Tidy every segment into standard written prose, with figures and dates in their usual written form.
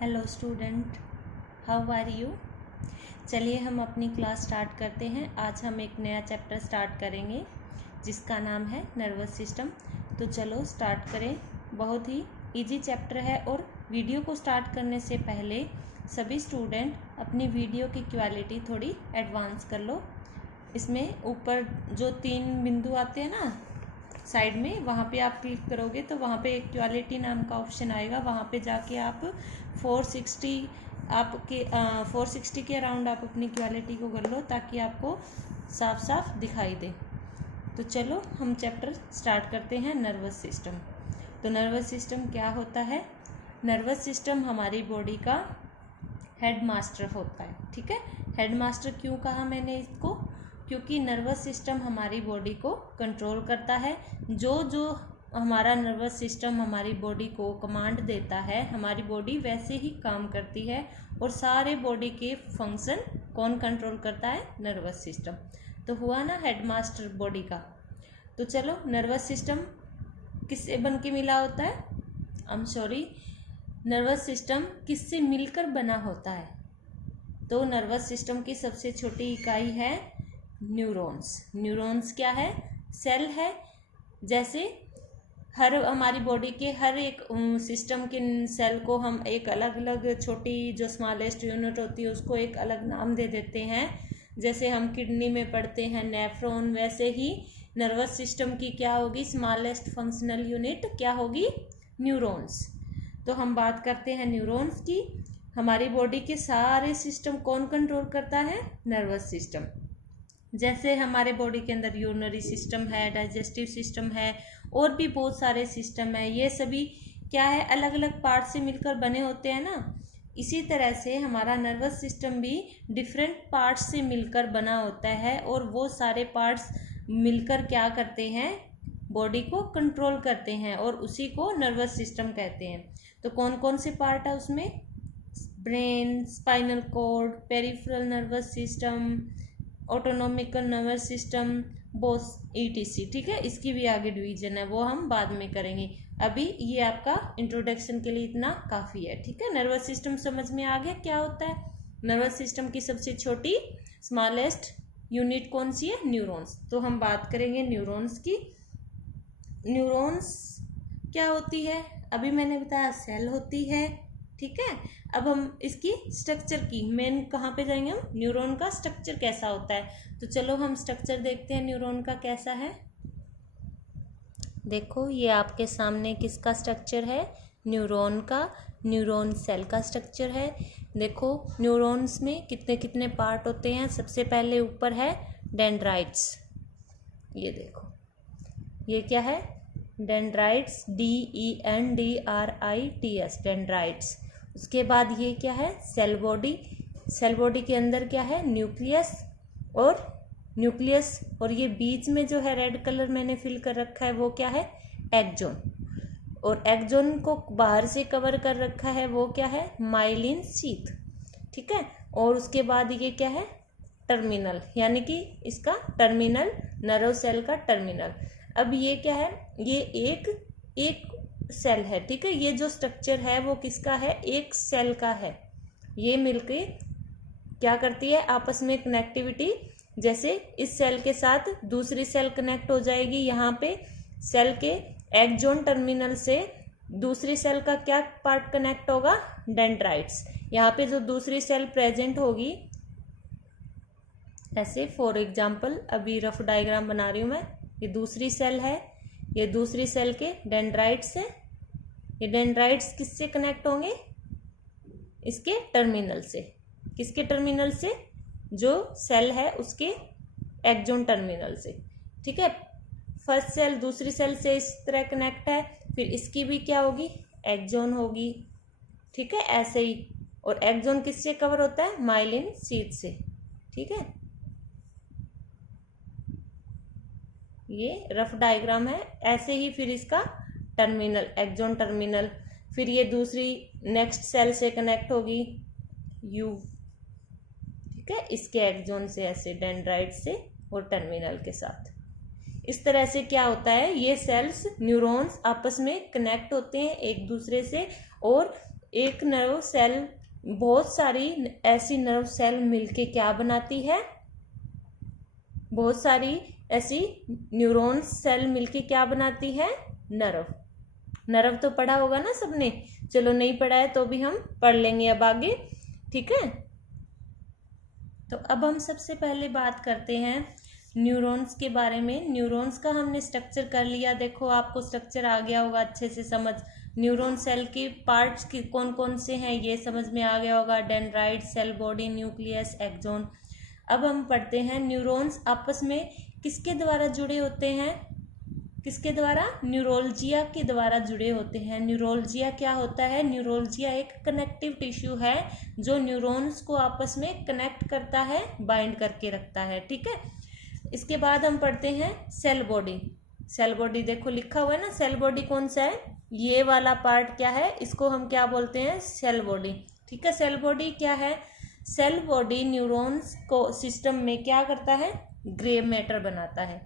Hello student, how are you. चलिए हम अपनी क्लास स्टार्ट करते हैं। आज हम एक नया चैप्टर स्टार्ट करेंगे जिसका नाम है नर्वस सिस्टम। तो चलो स्टार्ट करें। बहुत ही इजी चैप्टर है और वीडियो को स्टार्ट करने से पहले सभी स्टूडेंट अपनी वीडियो की क्वालिटी थोड़ी एडवांस कर लो। इसमें ऊपर जो 3 बिंदु आते हैं ना साइड में, वहाँ पे आप क्लिक करोगे तो वहाँ पे एक क्वालिटी नाम का ऑप्शन आएगा। वहाँ पे जाके आप 460 के अराउंड आप अपनी क्वालिटी को कर लो ताकि आपको साफ साफ दिखाई दे। तो चलो हम चैप्टर स्टार्ट करते हैं। Nervous system. तो नर्वस सिस्टम क्या होता है? नर्वस सिस्टम हमारी बॉडी का हेड मास्टर होता है। ठीक है, हेड मास्टर क्यों कहा मैंने इसको? क्योंकि नर्वस सिस्टम हमारी बॉडी को कंट्रोल करता है। जो हमारा नर्वस सिस्टम हमारी बॉडी को कमांड देता है, हमारी बॉडी वैसे ही काम करती है। और सारे बॉडी के फंक्शन कौन कंट्रोल करता है? Nervous system. तो हुआ ना हेड मास्टर बॉडी का। तो चलो, नर्वस सिस्टम किससे बन के मिला होता है? नर्वस सिस्टम किससे मिलकर बना होता है? तो नर्वस सिस्टम की सबसे छोटी इकाई है न्यूरॉन्स। न्यूरॉन्स क्या है? सेल है। जैसे हमारी बॉडी के हर एक सिस्टम के सेल को हम एक अलग अलग छोटी जो स्मॉलेस्ट यूनिट होती है उसको एक अलग नाम दे देते हैं। जैसे हम किडनी में पढ़ते हैं नेफ्रॉन, वैसे ही नर्वस सिस्टम की क्या होगी? स्मॉलेस्ट फंक्शनल यूनिट क्या होगी? न्यूरॉन्स। तो हम बात करते हैं न्यूरॉन्स की। हमारी बॉडी के सारे सिस्टम कौन कंट्रोल करता है? Nervous system. जैसे हमारे बॉडी के अंदर यूरिनरी सिस्टम है, डाइजेस्टिव सिस्टम है, और भी बहुत सारे सिस्टम है। ये सभी क्या है? अलग अलग पार्ट से मिलकर बने होते हैं ना। इसी तरह से हमारा नर्वस सिस्टम भी डिफरेंट पार्ट्स से मिलकर बना होता है और वो सारे पार्ट्स मिलकर क्या करते हैं? बॉडी को कंट्रोल करते हैं और उसी को नर्वस सिस्टम कहते हैं। तो कौन कौन से पार्ट है उसमें? Brain, spinal cord, peripheral nervous system, autonomical nervous system, बोस ETC। ठीक है, इसकी भी आगे डिवीजन है, वो हम बाद में करेंगे। अभी ये आपका इंट्रोडक्शन के लिए इतना काफ़ी है। ठीक है, नर्वस सिस्टम समझ में आ गया क्या होता है? नर्वस सिस्टम की सबसे छोटी स्मॉलेस्ट यूनिट कौन सी है? न्यूरॉन्स। तो हम बात करेंगे न्यूरॉन्स की। न्यूरॉन्स क्या होती है? अभी मैंने बताया सेल होती है। ठीक है, अब हम इसकी स्ट्रक्चर की मेन कहाँ पे जाएंगे? हम न्यूरॉन का स्ट्रक्चर कैसा होता है। तो चलो हम स्ट्रक्चर देखते हैं न्यूरॉन का कैसा है। देखो, ये आपके सामने किसका स्ट्रक्चर है? न्यूरॉन का। न्यूरॉन सेल का स्ट्रक्चर है। देखो न्यूरॉन्स में कितने कितने पार्ट होते हैं। सबसे पहले ऊपर है डेंड्राइट्स। ये देखो, ये क्या है? Dendrites, DENDRITS, dendrites. उसके बाद ये क्या है? Cell body. सेल बॉडी के अंदर क्या है? न्यूक्लियस और ये बीच में जो है रेड कलर मैंने फिल कर रखा है वो क्या है? एक्सोन। और एक्सोन को बाहर से कवर कर रखा है वो क्या है? Myelin sheath. ठीक है, और उसके बाद ये क्या है? टर्मिनल, यानी कि इसका टर्मिनल, नर्व सेल का टर्मिनल। अब ये क्या है? ये एक सेल है। ठीक है, ये जो स्ट्रक्चर है वो किसका है? एक सेल का है। ये मिलके क्या करती है? आपस में कनेक्टिविटी। जैसे इस सेल के साथ दूसरी सेल कनेक्ट हो जाएगी। यहाँ पे सेल के एक्सोन टर्मिनल से दूसरी सेल का क्या पार्ट कनेक्ट होगा? डेंड्राइट्स। यहाँ पे जो दूसरी सेल प्रेजेंट होगी, ऐसे फॉर एग्जाम्पल अभी रफ डायग्राम बना रही हूँ मैं। ये दूसरी सेल है, ये दूसरी सेल के डेंड्राइट्स है। ये डेंड्राइट्स किससे कनेक्ट होंगे? इसके टर्मिनल से। किसके टर्मिनल से? जो सेल है उसके एक्सोन टर्मिनल से। ठीक है, फर्स्ट सेल दूसरी सेल से इस तरह कनेक्ट है, फिर इसकी भी क्या होगी? एक्सोन होगी। ठीक है, ऐसे ही। और एक्सोन किससे कवर होता है? माइलिन शीथ से। ठीक है, ये रफ डायग्राम है। ऐसे ही फिर इसका टर्मिनल, एक्सोन टर्मिनल, फिर ये दूसरी नेक्स्ट सेल से कनेक्ट होगी यू। ठीक है, इसके एक्सोन से ऐसे डेंड्राइट से और टर्मिनल के साथ। इस तरह से क्या होता है? ये सेल्स न्यूरॉन्स आपस में कनेक्ट होते हैं एक दूसरे से और एक नर्व सेल बहुत सारी ऐसी नर्व सेल मिलके क्या बनाती है, बहुत सारी ऐसी न्यूरॉन्स सेल मिलके क्या बनाती है, नर्व। नर्व तो पढ़ा होगा ना सबने, चलो नहीं पढ़ा है तो भी हम पढ़ लेंगे अब आगे, ठीक है। तो अब हम सबसे पहले बात करते हैं न्यूरॉन्स के बारे में। न्यूरॉन्स का हमने स्ट्रक्चर कर लिया, देखो आपको स्ट्रक्चर आ गया होगा अच्छे से समझ। न्यूरॉन सेल के पार्ट्स के कौन कौन से हैं ये समझ में आ गया होगा, dendrite, cell body, nucleus, axon. अब हम पढ़ते हैं न्यूरॉन्स आपस में किसके द्वारा जुड़े होते हैं, किसके द्वारा, न्यूरोलजिया के द्वारा जुड़े होते हैं। न्यूरोलजिया क्या होता है, न्यूरोलजिया एक कनेक्टिव टिश्यू है जो न्यूरॉन्स को आपस में कनेक्ट करता है, बाइंड करके रखता है, ठीक है। इसके बाद हम पढ़ते हैं सेल बॉडी। सेल बॉडी देखो लिखा हुआ है ना, सेल बॉडी कौन सा है, ये वाला पार्ट क्या है, इसको हम क्या बोलते हैं, सेल बॉडी, ठीक है। सेल बॉडी क्या है, सेल बॉडी न्यूरॉन्स को सिस्टम में क्या करता है, ग्रे मैटर बनाता है।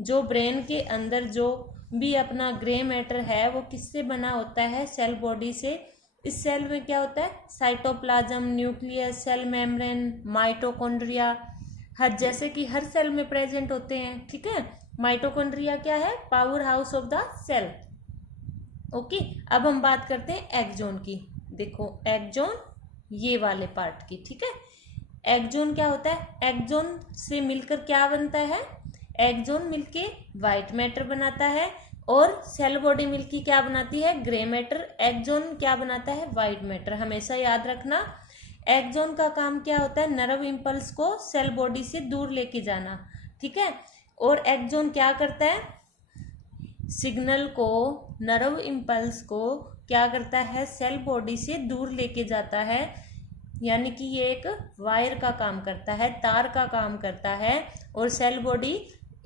जो ब्रेन के अंदर जो भी अपना ग्रे मैटर है वो किससे बना होता है, सेल बॉडी से। इस सेल में क्या होता है, cytoplasm, nucleus, cell membrane, mitochondria, हर जैसे कि हर सेल में प्रेजेंट होते हैं, ठीक है। माइटोकॉन्ड्रिया क्या है, power house of the cell, okay. अब हम बात करते हैं एक्सोन की। देखो एक्सोन ये वाले पार्ट की, ठीक है। एक्सोन क्या होता है, एक्सोन से मिलकर क्या बनता है, एक्सोन मिलके वाइट मैटर बनाता है और सेल बॉडी मिलके क्या बनाती है, ग्रे मैटर। एक्सोन क्या बनाता है, वाइट मैटर। हमेशा याद रखना एक्सोन का काम क्या होता है, नर्व इम्पल्स को सेल बॉडी से दूर लेके जाना, ठीक है। और एक्सोन क्या करता है, सिग्नल को, नर्व इम्पल्स को क्या करता है, सेल बॉडी से दूर लेके जाता है। यानी कि ये एक वायर का काम करता है, तार का काम करता है। और सेल बॉडी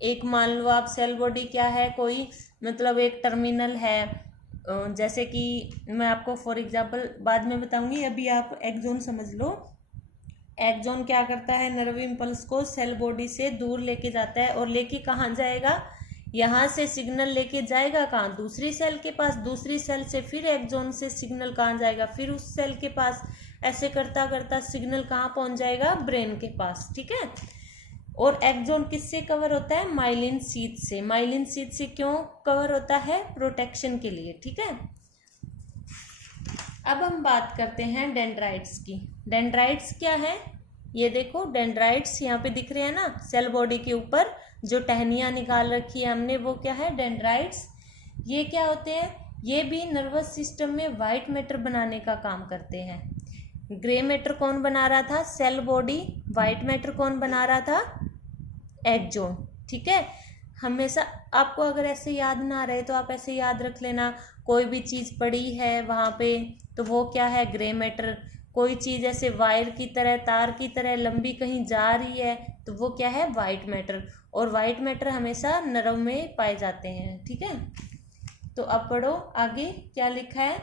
एक, मान लो आप सेल बॉडी क्या है, कोई मतलब एक टर्मिनल है, जैसे कि मैं आपको फॉर एग्जांपल बाद में बताऊंगी, अभी आप एक्सोन समझ लो। एक्सोन क्या करता है, नर्व इम्पल्स को सेल बॉडी से दूर लेके जाता है और लेके कहाँ जाएगा, यहाँ से सिग्नल लेके जाएगा कहाँ, दूसरी सेल के पास। दूसरी सेल से फिर एक्सोन से सिग्नल कहाँ जाएगा, फिर उस सेल के पास। ऐसे करता करता सिग्नल कहाँ पहुँच जाएगा, ब्रेन के पास, ठीक है। और एक्सोन किससे कवर होता है, माइलिन शीथ से। माइलिन शीथ से क्यों कवर होता है, प्रोटेक्शन के लिए, ठीक है। अब हम बात करते हैं डेंड्राइट्स की। डेंड्राइट्स क्या है, ये देखो डेंड्राइट्स यहाँ पे दिख रहे हैं ना, सेल बॉडी के ऊपर जो टहनियाँ निकाल रखी है हमने, वो क्या है, डेंड्राइट्स। ये क्या होते हैं, ये भी नर्वस सिस्टम में वाइट मैटर बनाने का काम करते हैं। ग्रे मैटर कौन बना रहा था, सेल बॉडी। वाइट मैटर कौन बना रहा था, एक्सोन, ठीक है। हमेशा आपको अगर ऐसे याद ना रहे तो आप ऐसे याद रख लेना, कोई भी चीज़ पड़ी है वहाँ पे तो वो क्या है, ग्रे मैटर। कोई चीज़ ऐसे वायर की तरह, तार की तरह लंबी कहीं जा रही है तो वो क्या है, वाइट मैटर। और वाइट मैटर हमेशा नर्व में पाए जाते हैं, ठीक है। तो अब पढ़ो आगे क्या लिखा है।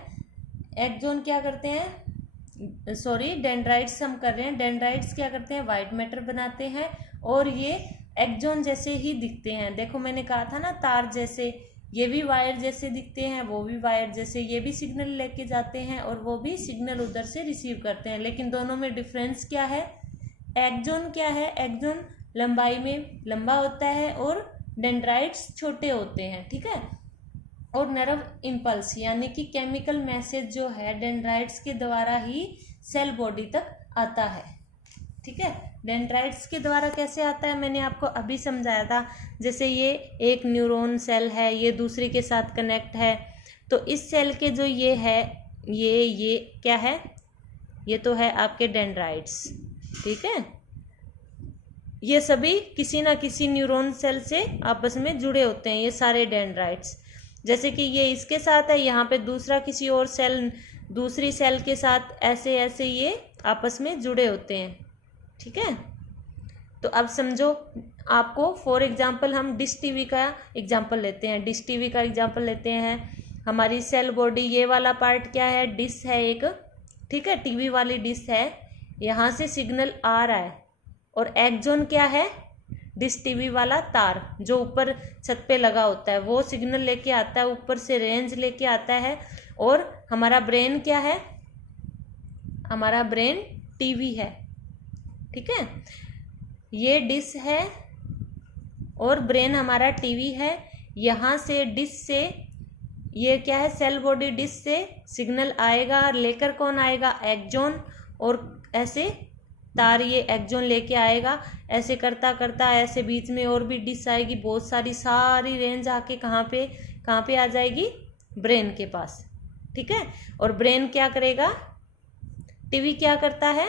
एक्सोन क्या करते हैं, सॉरी डेंड्राइट्स हम कर रहे हैं। डेंड्राइट्स क्या करते हैं, वाइट मैटर बनाते हैं और ये एक्सोन जैसे ही दिखते हैं। देखो मैंने कहा था ना तार जैसे, ये भी वायर जैसे दिखते हैं, वो भी वायर जैसे। ये भी सिग्नल लेके जाते हैं और वो भी सिग्नल उधर से रिसीव करते हैं। लेकिन दोनों में डिफरेंस क्या है, एक्सोन क्या है, एक्सोन लंबाई में लंबा होता है और डेंड्राइट्स छोटे होते हैं, ठीक है। और नर्व इम्पल्स यानी कि केमिकल मैसेज जो है डेंड्राइट्स के द्वारा ही सेल बॉडी तक आता है, ठीक है। डेंड्राइट्स के द्वारा कैसे आता है मैंने आपको अभी समझाया था। जैसे ये एक न्यूरॉन सेल है, ये दूसरे के साथ कनेक्ट है, तो इस सेल के जो ये है, ये क्या है, ये तो है आपके डेंड्राइट्स, ठीक है। ये सभी किसी ना किसी न्यूरॉन सेल से आपस में जुड़े होते हैं, ये सारे डेंड्राइट्स। जैसे कि ये इसके साथ है, यहाँ पे दूसरा किसी और सेल, दूसरी सेल के साथ ऐसे ऐसे ये आपस में जुड़े होते हैं, ठीक है। तो अब समझो, आपको फॉर एग्जांपल हम डिश टीवी का एग्जांपल लेते हैं। डिश टीवी का एग्जांपल लेते हैं। हमारी सेल बॉडी, ये वाला पार्ट क्या है, डिश है एक, ठीक है, टीवी वाली डिश है। यहाँ से सिग्नल आ रहा है और एक्सोन क्या है, डिश टीवी वाला तार जो ऊपर छत पे लगा होता है, वो सिग्नल लेके आता है, ऊपर से रेंज लेके आता है। और हमारा ब्रेन क्या है, हमारा ब्रेन टीवी है, ठीक है। ये डिश है और ब्रेन हमारा टीवी है। यहाँ से डिश से, ये क्या है, सेल बॉडी डिश से सिग्नल आएगा, लेकर कौन आएगा, एक्सॉन, और ऐसे तार ये एक्सॉन लेके आएगा। ऐसे करता करता ऐसे बीच में और भी डिश आएगी, बहुत सारी रेंज आके कहाँ पे आ जाएगी, ब्रेन के पास, ठीक है। और ब्रेन क्या करेगा, टीवी क्या करता है,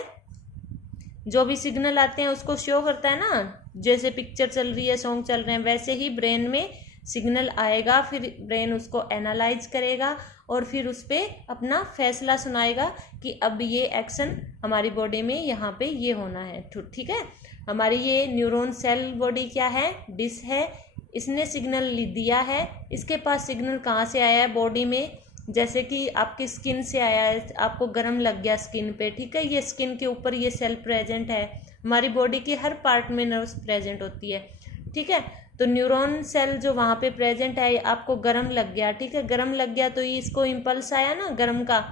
जो भी सिग्नल आते हैं उसको शो करता है ना, जैसे पिक्चर चल रही है, सॉन्ग चल रहे हैं, वैसे ही ब्रेन में सिग्नल आएगा, फिर ब्रेन उसको एनालाइज करेगा और फिर उस पर अपना फैसला सुनाएगा कि अब ये एक्शन हमारी बॉडी में यहाँ पे ये होना है, ठीक है। हमारी ये न्यूरॉन सेल बॉडी क्या है, डिश है, इसने सिग्नल दिया है। इसके पास सिग्नल कहाँ से आया है बॉडी में, जैसे कि आपकी स्किन से आया है, आपको गर्म लग गया स्किन पे, ठीक है। ये स्किन के ऊपर ये सेल प्रेजेंट है। हमारी बॉडी के हर पार्ट में नर्व्स प्रेजेंट होती है, ठीक है। तो न्यूरॉन सेल जो वहाँ पे प्रेजेंट है, आपको गर्म लग गया, ठीक है। गर्म लग गया तो ये इसको इम्पल्स आया ना गर्म का,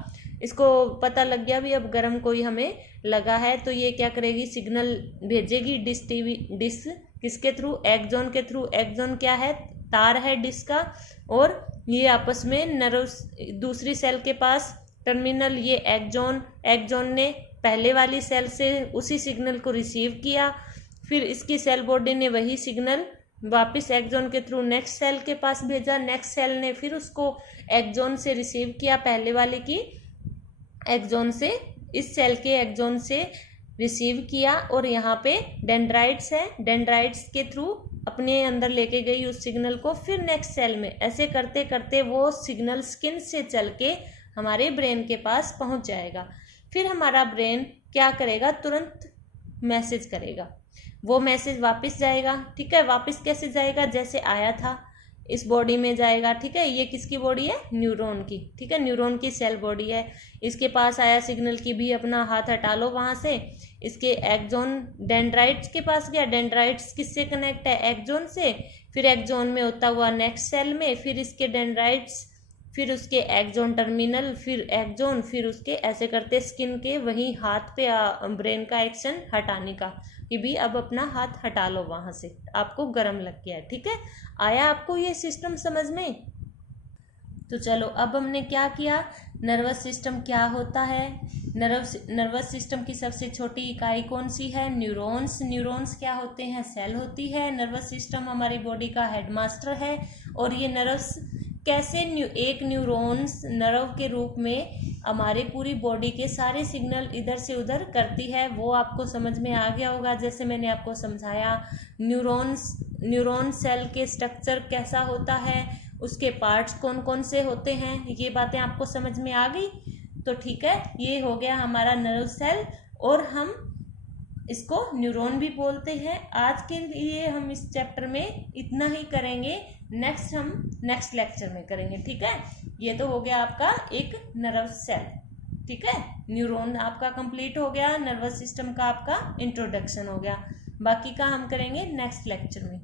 इसको पता लग गया भी अब गर्म कोई हमें लगा है, तो ये क्या करेगी, सिग्नल भेजेगी डिश किसके थ्रू, एक्सॉन के थ्रू। एक्सॉन क्या है, तार है डिश का, और ये आपस में नर्व्स, दूसरी सेल के पास टर्मिनल, ये एक्सॉन ने पहले वाली सेल से उसी सिग्नल को रिसीव किया, फिर इसकी सेल बॉडी ने वही सिग्नल वापस एक्सॉन के थ्रू नेक्स्ट सेल के पास भेजा, नेक्स्ट सेल ने फिर उसको एक्सॉन से रिसीव किया, पहले वाले की एक्सॉन से, इस सेल के एक्सॉन से रिसीव किया, और यहाँ पे डेंड्राइट्स है, डेंड्राइट्स के थ्रू अपने अंदर लेके गई उस सिग्नल को, फिर नेक्स्ट सेल में। ऐसे करते करते वो सिग्नल स्किन से चल के हमारे ब्रेन के पास पहुंच जाएगा। फिर हमारा ब्रेन क्या करेगा, तुरंत मैसेज करेगा, वो मैसेज वापस जाएगा, ठीक है। वापस कैसे जाएगा, जैसे आया था इस बॉडी में जाएगा, ठीक है। ये किसकी बॉडी है, न्यूरॉन की, ठीक है, न्यूरॉन की सेल बॉडी है। इसके पास आया सिग्नल की भी अपना हाथ हटा लो वहाँ से, इसके एक्सॉन डेंड्राइट्स के पास गया, डेंड्राइट्स किससे कनेक्ट है, एक्सॉन से, फिर एक्सॉन में होता हुआ नेक्स्ट सेल में, फिर इसके डेंड्राइट्स, फिर उसके एक्सॉन टर्मिनल, फिर एक्सॉन, फिर उसके, ऐसे करते स्किन के वहीं हाथ पे ब्रेन का एक्शन हटाने का, कि भी अब अपना हाथ हटा लो वहाँ से, आपको गर्म लग गया है, ठीक है। आया आपको ये सिस्टम समझ में? तो चलो अब हमने क्या किया, नर्वस सिस्टम क्या होता है, नर्वस सिस्टम की सबसे छोटी इकाई कौन सी है, न्यूरॉन्स। न्यूरॉन्स क्या होते हैं, सेल होती है। नर्वस सिस्टम हमारी बॉडी का हेडमास्टर है, और ये नर्व्स कैसे, एक न्यूरॉन्स नर्व के रूप में हमारे पूरी बॉडी के सारे सिग्नल इधर से उधर करती है, वो आपको समझ में आ गया होगा जैसे मैंने आपको समझाया। न्यूरॉन सेल के स्ट्रक्चर कैसा होता है, उसके पार्ट्स कौन कौन से होते हैं, ये बातें आपको समझ में आ गई। तो ठीक है, ये हो गया हमारा नर्व सेल, और हम इसको न्यूरॉन भी बोलते हैं। आज के लिए हम इस चैप्टर में इतना ही करेंगे, हम नेक्स्ट लेक्चर में करेंगे, ठीक है। ये तो हो गया आपका एक नर्व सेल, ठीक है। न्यूरॉन आपका कंप्लीट हो गया, नर्वस सिस्टम का आपका इंट्रोडक्शन हो गया, बाकी का हम करेंगे नेक्स्ट लेक्चर में।